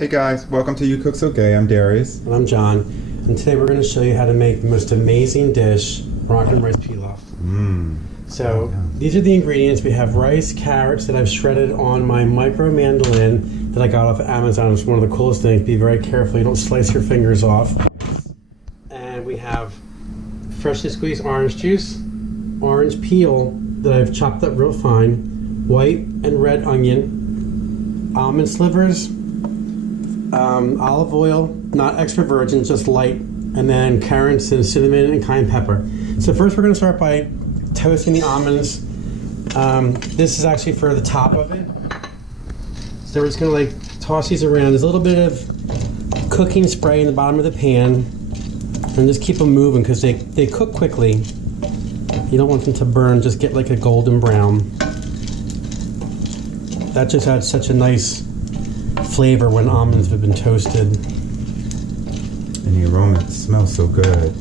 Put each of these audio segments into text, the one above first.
Hey guys, welcome to You Cook So Gay. I'm Darius. And I'm John. And today we're going to show you how to make the most amazing dish, Moroccan rice pilaf. So these are the ingredients. We have rice, carrots that I've shredded on my micro mandolin that I got off of Amazon. It's one of the coolest things. Be very careful, you don't slice your fingers off. And we have freshly squeezed orange juice, orange peel that I've chopped up real fine, white and red onion, almond slivers, olive oil, not extra virgin, just light, and then carrots and cinnamon and cayenne pepper. So first we're going to start by toasting the almonds. This is actually for the top of it. So we're just going to like toss these around. There's a little bit of cooking spray in the bottom of the pan, and just keep them moving because they cook quickly. You don't want them to burn, just get like a golden brown. That just adds such a nice flavor when almonds have been toasted. And the aroma smells so good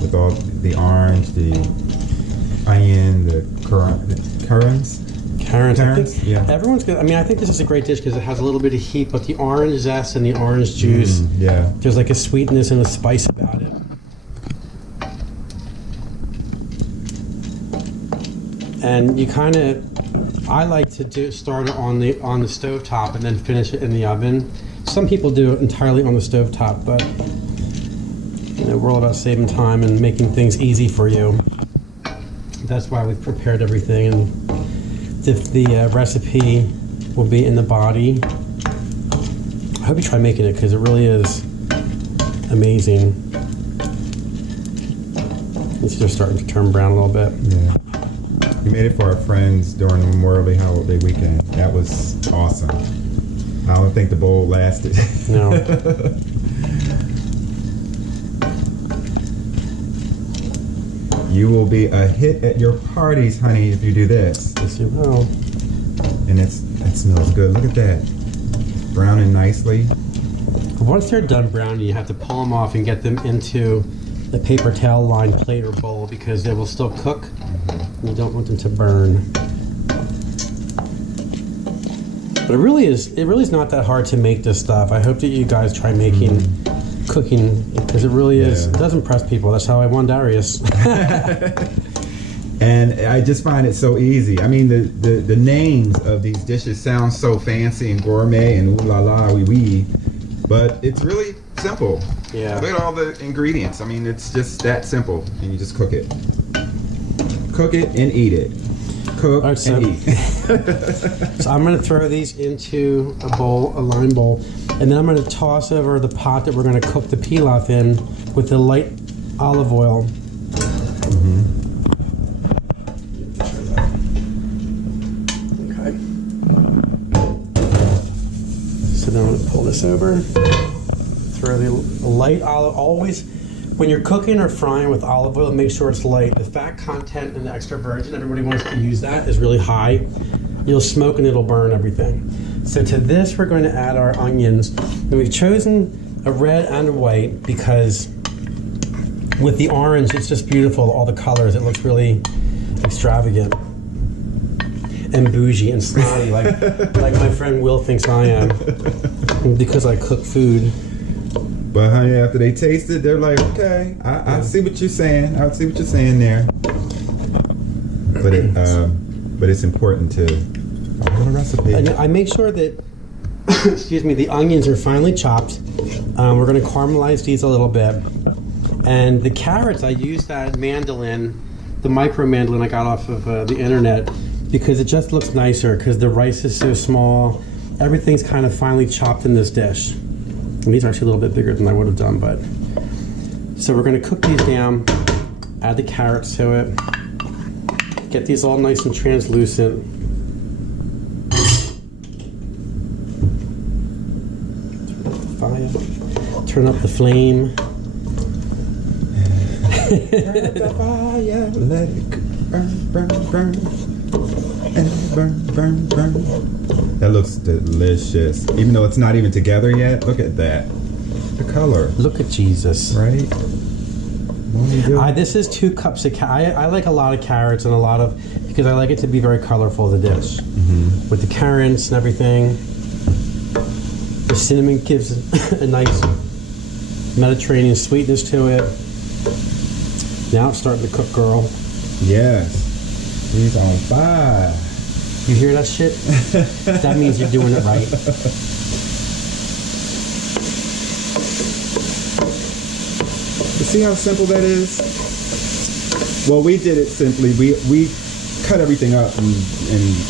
with all the orange, the onion, the currants. Yeah. Everyone's good. I mean, I think this is a great dish because it has a little bit of heat, but the orange zest and the orange juice, there's like a sweetness and a spice about it. And you kind of, I like to start it on the stove top and then finish it in the oven. Some people do it entirely on the stove top, but you know, we're all about saving time and making things easy for you. That's why we've prepared everything, and the recipe will be in the body. I hope you try making it because it really is amazing. These are starting to turn brown a little bit. Yeah. We made it for our friends during the Memorial Day holiday weekend. That was awesome. I don't think the bowl lasted. No. You will be a hit at your parties, honey, if you do this. Yes, you will. And it smells good. Look at that. Browning nicely. Once they're done browning, you have to pull them off and get them into the paper towel lined plate or bowl because they will still cook. And you don't want them to burn. But it really is not that hard to make this stuff. I hope that you guys try cooking, because it really is. It does impress people. That's how I won Darius. And I just find it so easy. I mean, the names of these dishes sound so fancy and gourmet and ooh la la wee wee, but it's really simple. Yeah. Look at all the ingredients. I mean, it's just that simple, and you just cook it. Cook it and eat it. Cook and eat. So I'm going to throw these into a bowl, a lime bowl, and then I'm going to toss over the pot that we're going to cook the pilaf in with the light olive oil. Okay. So then I'm going to pull this over. Throw the light olive. Always, when you're cooking or frying with olive oil, make sure it's light. The fat content in the extra virgin, everybody wants to use that, is really high. You'll smoke and it'll burn everything. So to this, we're going to add our onions. And we've chosen a red and a white because with the orange, it's just beautiful, all the colors. It looks really extravagant and bougie and snotty, like my friend Will thinks I am, because I cook food. But honey, after they taste it, they're like, okay, I see what you're saying. I see what you're saying there. But it's important to follow the recipe. And I make sure that, excuse me, the onions are finely chopped. We're going to caramelize these a little bit. And the carrots, I use that mandolin, the micro mandolin I got off of the internet, because it just looks nicer because the rice is so small. Everything's kind of finely chopped in this dish. And these are actually a little bit bigger than I would have done, but. So we're going to cook these down, add the carrots to it, get these all nice and translucent. Turn up the flame. Turn up the fire, let it burn, burn, burn, and burn, burn, burn. That looks delicious. Even though it's not even together yet, look at that. The color. Look at Jesus. Right? This is 2 cups of I like a lot of carrots and a lot of, because I like it to be very colorful, the dish. With the carrots and everything. The cinnamon gives a nice Mediterranean sweetness to it. Now it's starting to cook, girl. Yes. He's on fire. You hear that shit? That means you're doing it right. You see how simple that is? Well, we did it simply. We cut everything up and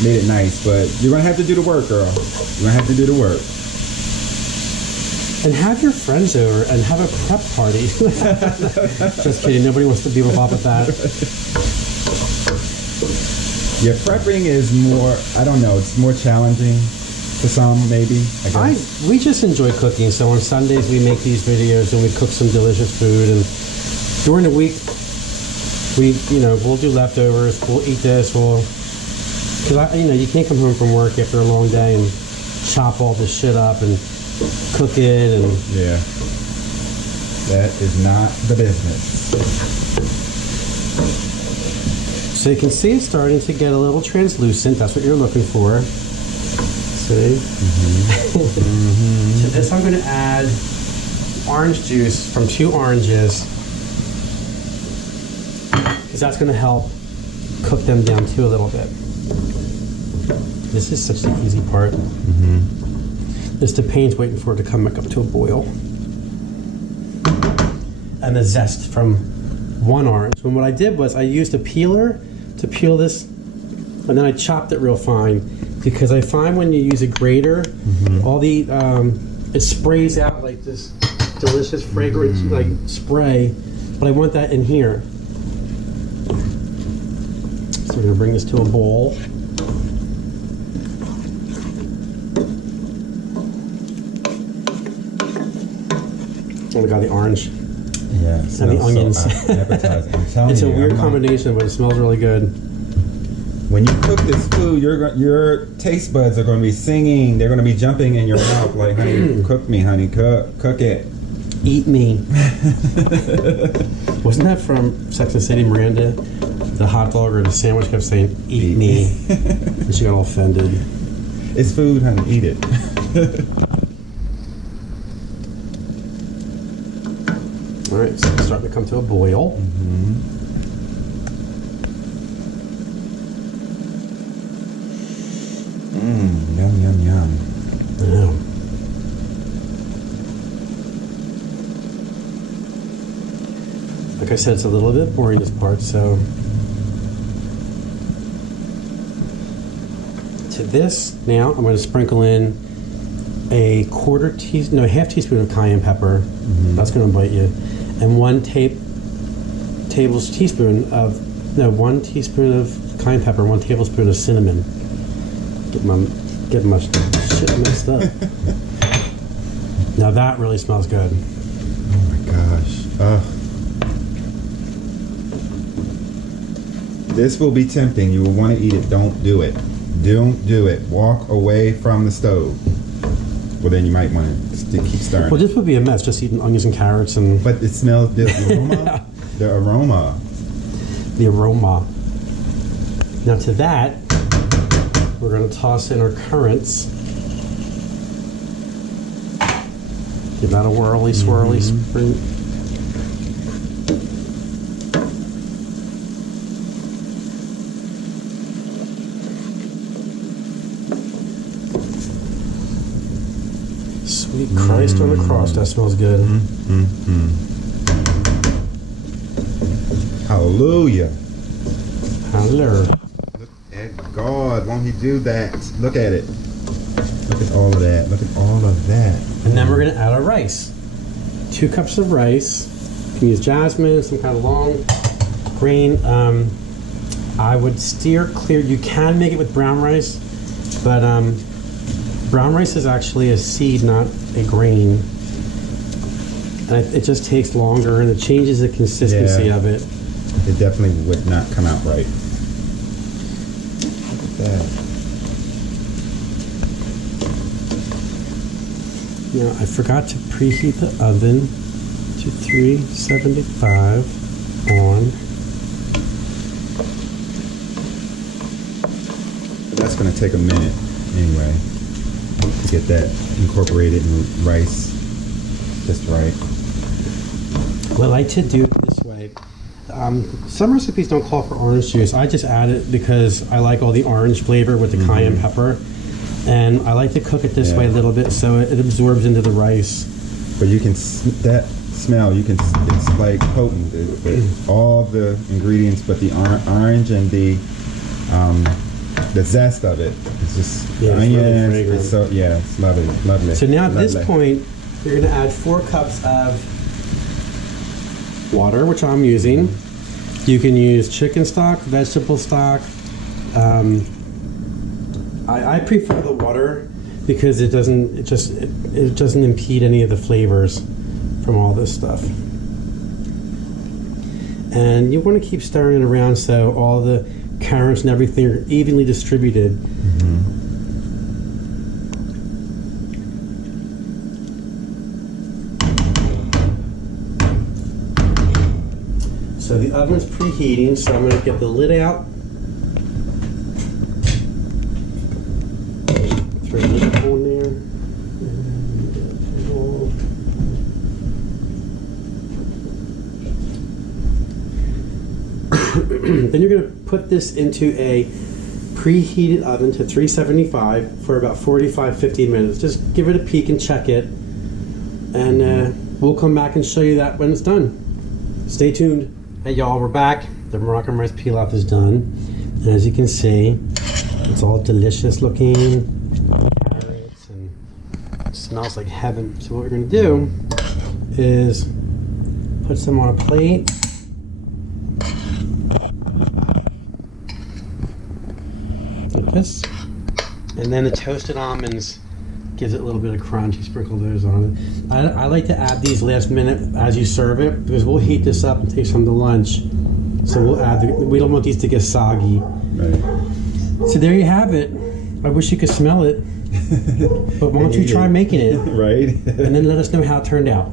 made it nice, but you're gonna have to do the work, girl. You're gonna have to do the work. And have your friends over and have a prep party. Just kidding. Nobody wants to be involved with that. Yeah, prepping is more, I don't know, it's more challenging for some, maybe, I guess. We just enjoy cooking. So on Sundays we make these videos and we cook some delicious food. And during the week, we'll do leftovers. We'll eat this. Because you can't come home from work after a long day and chop all this shit up and cook it. And yeah, that is not the business. So you can see it's starting to get a little translucent. That's what you're looking for. See? To this I'm going to add orange juice from 2 oranges, because that's going to help cook them down too a little bit. This is such the easy part. Just the pain's waiting for it to come back up to a boil. And the zest from 1 orange. And what I did was I used a peeler to peel this, and then I chopped it real fine, because I find when you use a grater, all the it sprays out like this delicious fragrance like spray, but I want that in here. So we're gonna bring this to a bowl. Oh my god, the orange. Yeah, And the onions. So appetizing. I'm telling It's you, a weird I'm combination, but it smells really good. When you cook this food, your taste buds are going to be singing. They're going to be jumping in your mouth like, honey, cook me, honey, cook it. Eat me. Wasn't that from Sex and the City, Miranda? The hot dog or the sandwich kept saying, eat me. And she got all offended. It's food, honey, eat it. All right, so it's starting to come to a boil. Yum, yum, yum. Yeah. Like I said, it's a little bit boring, this part, so. To this, now, I'm going to sprinkle in a half teaspoon of cayenne pepper. That's going to bite you. And 1 tablespoon of cayenne pepper, 1 tablespoon of cinnamon. Get my shit mixed up. Now that really smells good. Oh my gosh. This will be tempting. You will want to eat it. Don't do it. Don't do it. Walk away from the stove. Well, then you might want to keep stirring. Well, this would be a mess, just eating onions and carrots and... But it smells, the aroma. The aroma. The aroma. Now to that, we're going to toss in our currants. Give that a whirly, swirly spring. Sweet Christ on the cross, that smells good. Hallelujah. Hallelujah. Look at God. Won't he do that? Look at it. Look at all of that. Look at all of that. And then we're going to add our rice. 2 cups of rice. You can use jasmine, some kind of long grain. I would steer clear. You can make it with brown rice, but brown rice is actually a seed, not a grain. And it just takes longer, and it changes the consistency of it. It definitely would not come out right. Look at that. Now, I forgot to preheat the oven to 375 on. But that's going to take a minute anyway. to get that incorporated in rice just right. What I like to do it this way. Some recipes don't call for orange juice. I just add it because I like all the orange flavor with the cayenne pepper. And I like to cook it this way a little bit so it absorbs into the rice. But you can, that smell, you can, it's like potent. All the ingredients, but the orange and the zest of it. It's just onions. Really it's so, yeah, it's lovely, lovely. So now at this point, you're going to add 4 cups of water, which I'm using. You can use chicken stock, vegetable stock. I prefer the water because it doesn't impede any of the flavors from all this stuff. And you want to keep stirring it around so all the carrots and everything are evenly distributed. So the oven's preheating, so I'm going to get the lid out. Throw a little hole in there. Then you're going to put this into a preheated oven to 375 for about 45-50 minutes. Just give it a peek and check it. And we'll come back and show you that when it's done. Stay tuned. Hey y'all, we're back. The Moroccan rice pilaf is done. And as you can see, it's all delicious looking. Carrots and it smells like heaven. So what we're going to do is put some on a plate. Like this. And then the toasted almonds gives it a little bit of crunch. You sprinkle those on it. I like to add these last minute as you serve it because we'll heat this up and take some to lunch. So we'll add we don't want these to get soggy. Right. So there you have it. I wish you could smell it. But why don't you try making it? Right. And then let us know how it turned out.